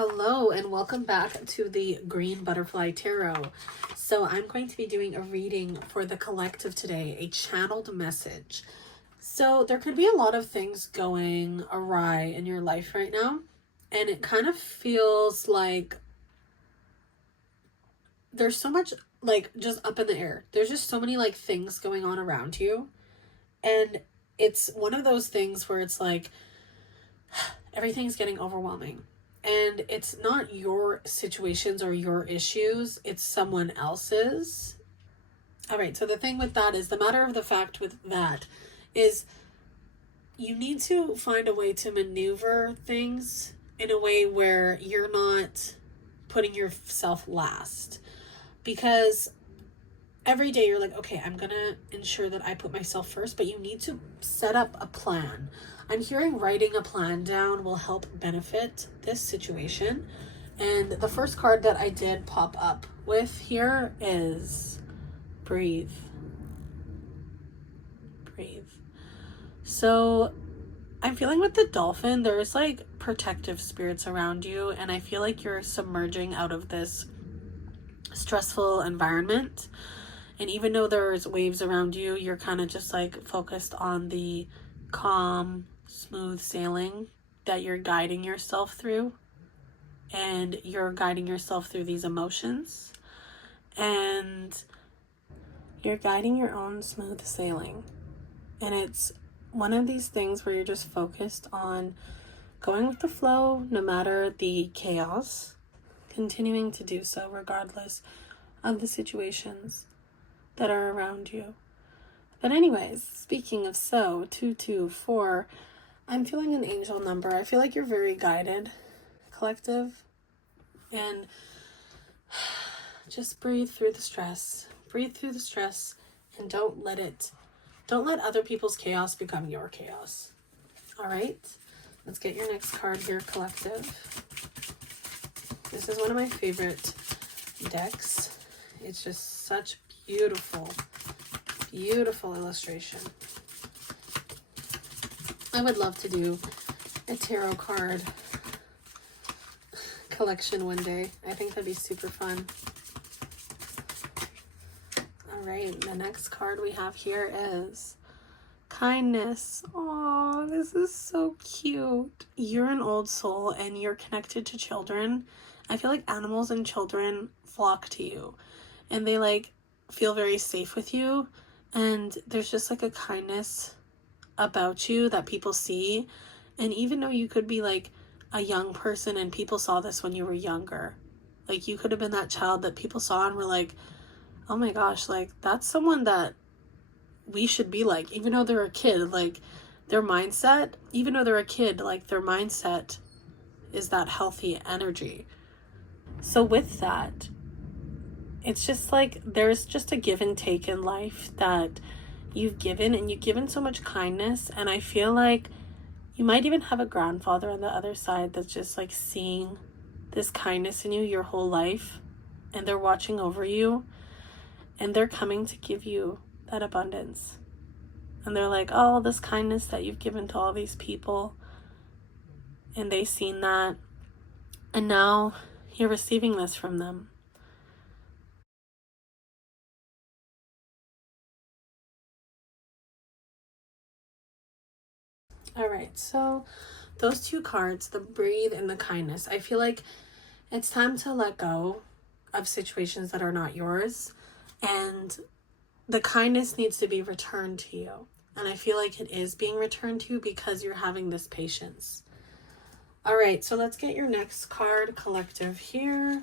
Hello and welcome back to the Green Butterfly Tarot. So I'm going to be doing a reading for the collective today, a channeled message. So there could be a lot of things going awry in your life right now, and it kind of feels like there's so much like just up in the air. There's just so many like things going on around you, and it's one of those things where it's like everything's getting overwhelming. And it's not your situations or your issues, it's someone else's. All right, so the thing with that is, the matter of the fact with that is you need to find a way to maneuver things in a way where you're not putting yourself last. Because every day you're like, okay, I'm going to ensure that I put myself first, but you need to set up a plan. I'm hearing writing a plan down will help benefit this situation. And the first card that I did pop up with here is breathe. Breathe. So I'm feeling with the dolphin, there's like protective spirits around you. And I feel like you're submerging out of this stressful environment. And even though there's waves around you, you're kind of just like focused on the calm, smooth sailing that you're guiding yourself through. And you're guiding yourself through these emotions. And you're guiding your own smooth sailing. And it's one of these things where you're just focused on going with the flow, no matter the chaos, continuing to do so regardless of the situations that are around you. But anyways, speaking of 224, I'm feeling an angel number. I feel like you're very guided, collective, and just breathe through the stress. Breathe through the stress and don't let other people's chaos become your chaos. All right, let's get your next card here, collective. This is one of my favorite decks. It's just such beautiful illustration. I would love to do a tarot card collection one day. I think that'd be super fun. All right, the next card we have here is kindness. Oh, this is so cute. You're an old soul and you're connected to children. I feel like animals and children flock to you and they like feel very safe with you. And there's just like a kindness about you that people see. And even though you could be like a young person and people saw this when you were younger, like you could have been that child that people saw and were like, oh my gosh, like that's someone that we should be like, even though they're a kid, like their mindset, even though they're a kid, like their mindset is that healthy energy. So with that, it's just like there's just a give and take in life that you've given, and you've given so much kindness. And I feel like you might even have a grandfather on the other side that's just like seeing this kindness in you your whole life, and they're watching over you and they're coming to give you that abundance. And they're like, oh, this kindness that you've given to all these people, and they've seen that, and now you're receiving this from them. All right, so those two cards, the breathe and the kindness, I feel like it's time to let go of situations that are not yours, and the kindness needs to be returned to you. And I feel like it is being returned to you because you're having this patience. All right, so let's get your next card, collective, here.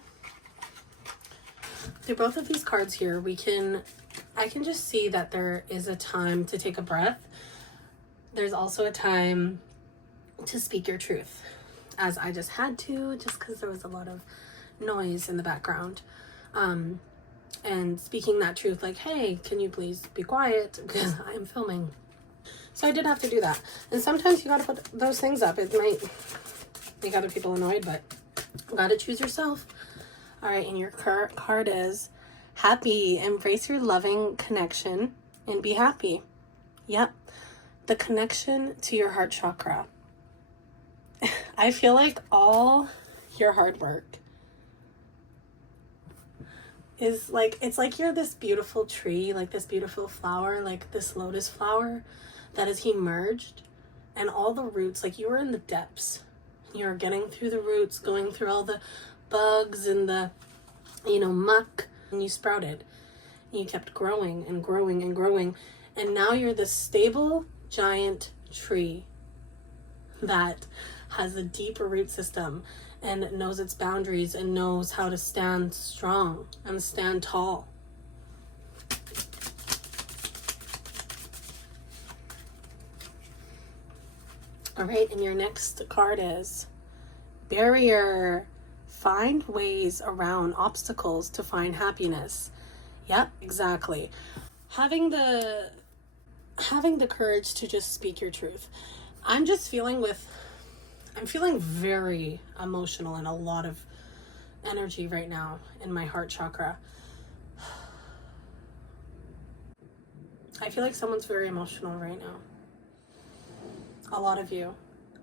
Through both of these cards here, I can just see that there is a time to take a breath. There's also a time to speak your truth, as I just had to, just because there was a lot of noise in the background. And speaking that truth, like, hey, can you please be quiet because I'm filming. So I did have to do that. And sometimes you got to put those things up. It might make other people annoyed, but you got to choose yourself. All right, and your card is happy. Embrace your loving connection and be happy. Yep. The connection to your heart chakra. I feel like all your hard work is like, it's like you're this beautiful tree, like this beautiful flower, like this lotus flower that has emerged, and all the roots, like you were in the depths. You're getting through the roots, going through all the bugs and the, muck, and you sprouted. And you kept growing and growing and growing. And now you're this stable, giant tree that has a deep root system and knows its boundaries and knows how to stand strong and stand tall. All right, and your next card is barrier. Find ways around obstacles to find happiness. Yep, exactly. Having the courage to just speak your truth. I'm feeling very emotional and a lot of energy right now in my heart chakra. I feel like someone's very emotional right now. A lot of you.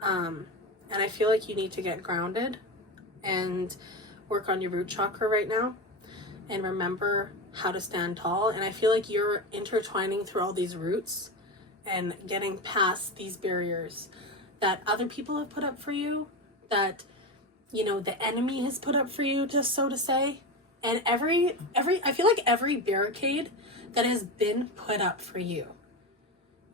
And I feel like you need to get grounded and work on your root chakra right now and remember how to stand tall. And I feel like you're intertwining through all these roots and getting past these barriers that other people have put up for you, that the enemy has put up for you, just so to say. And I feel like every barricade that has been put up for you,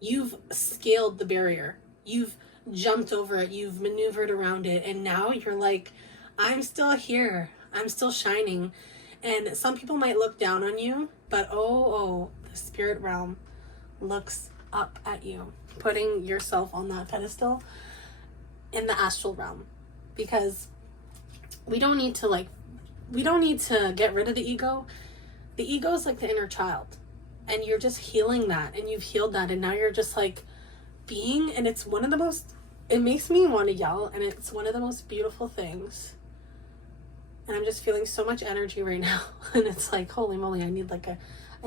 you've scaled the barrier, you've jumped over it, you've maneuvered around it, and now you're like, I'm still here, I'm still shining. And some people might look down on you, but the spirit realm looks up at you, putting yourself on that pedestal in the astral realm, because we don't need to get rid of the ego. The ego is like the inner child, and you're just healing that, and you've healed that, and now you're just like being, and it's one of the most, it makes me want to yell, and it's one of the most beautiful things. And I'm just feeling so much energy right now. And it's like, holy moly, I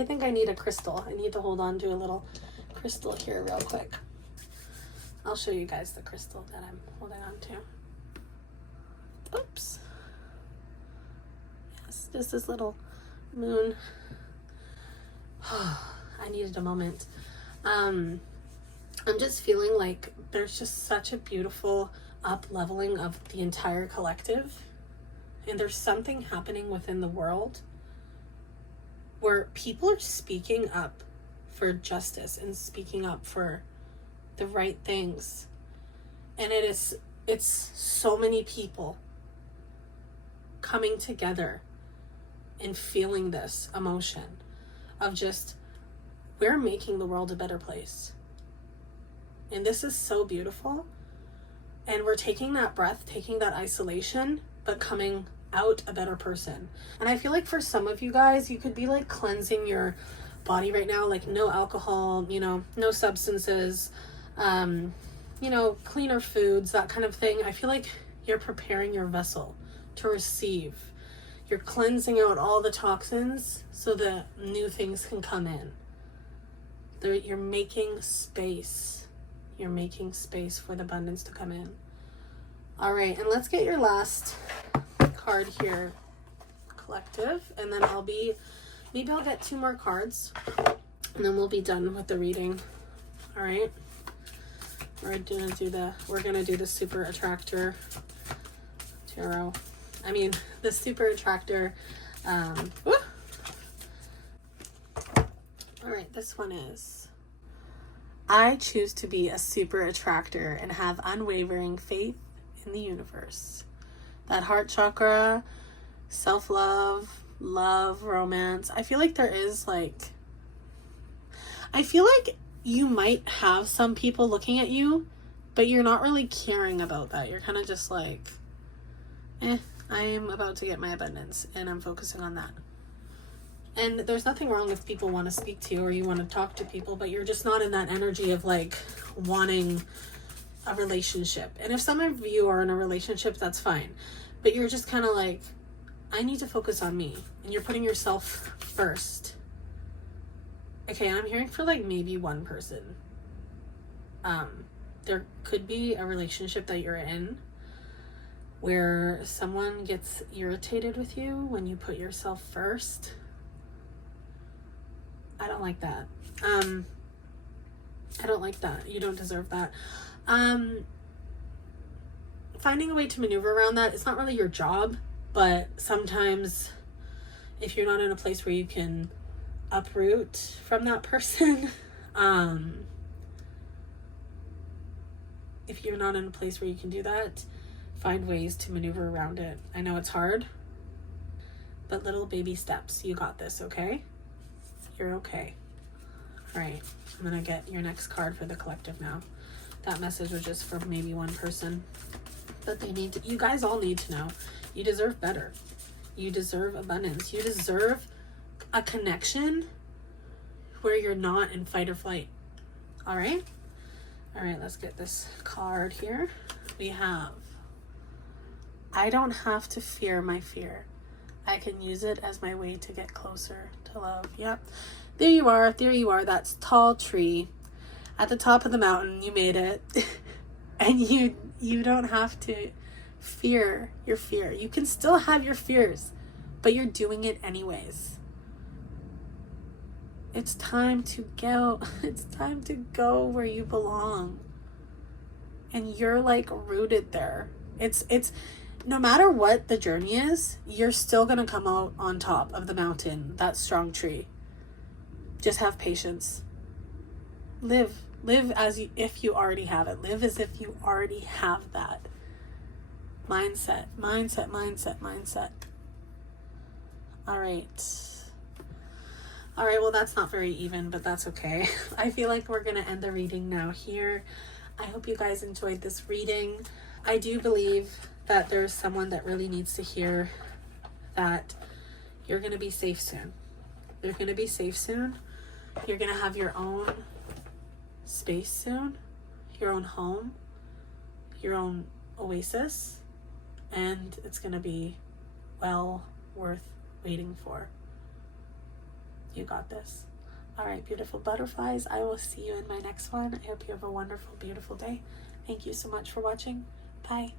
think I need a crystal. I need to hold on to a little crystal here real quick. I'll show you guys the crystal that I'm holding on to. Oops. Yes, just this little moon. I needed a moment. I'm just feeling like there's just such a beautiful up-leveling of the entire collective. And there's something happening within the world where people are speaking up for justice and speaking up for the right things. And it's so many people coming together and feeling this emotion of just, we're making the world a better place. And this is so beautiful. And we're taking that breath, taking that isolation, but coming out a better person. And I feel like for some of you guys, you could be like cleansing your body right now, like no alcohol, no substances, cleaner foods, that kind of thing. I feel like you're preparing your vessel to receive. You're cleansing out all the toxins so that new things can come in. You're making space. You're making space for the abundance to come in. All right, and let's get your last card here, collective, and then maybe I'll get 2 more cards, and then we'll be done with the reading. All right, we're gonna do the super attractor tarot. The super attractor. All right, this one is: I choose to be a super attractor and have unwavering faith in the universe. That heart chakra, self-love, love, romance. I feel like you might have some people looking at you, but you're not really caring about that. You're kind of just like, I am about to get my abundance and I'm focusing on that. And there's nothing wrong if people want to speak to you or you want to talk to people, but you're just not in that energy of like wanting a relationship. And if some of you are in a relationship, that's fine. But you're just kind of like, I need to focus on me. And you're putting yourself first. Okay, and I'm hearing for like maybe one person. There could be a relationship that you're in. where someone gets irritated with you when you put yourself first. I don't like that. I don't like that. You don't deserve that. Finding a way to maneuver around that, it's not really your job, but sometimes if you're not in a place where you can uproot from that person, if you're not in a place where you can do that, find ways to maneuver around it. I know it's hard, but little baby steps. You got this, okay? You're okay. All right, I'm gonna get your next card for the collective now. That message was just for maybe one person, but they need to, you guys all need to know, you deserve better. You deserve abundance. You deserve a connection where you're not in fight or flight. All right? All right, let's get this card here. We have, I don't have to fear my fear. I can use it as my way to get closer to love. Yep. There you are. There you are. That's tall tree at the top of the mountain. You made it. And you don't have to fear your fear. You can still have your fears, but you're doing it anyways. It's time to go. It's time to go where you belong. And you're like rooted there. It's no matter what the journey is, you're still going to come out on top of the mountain, that strong tree. Just have patience. Live as if you already have it. Live as if you already have that. Mindset. All right, well, that's not very even, but that's okay. I feel like we're going to end the reading now here. I hope you guys enjoyed this reading. I do believe that there's someone that really needs to hear that you're going to be safe soon. You're going to be safe soon. You're going to have your own space soon, your own home, your own oasis, and it's going to be well worth waiting for. You got this. All right, beautiful butterflies. I will see you in my next one. I hope you have a wonderful, beautiful day. Thank you so much for watching. Bye.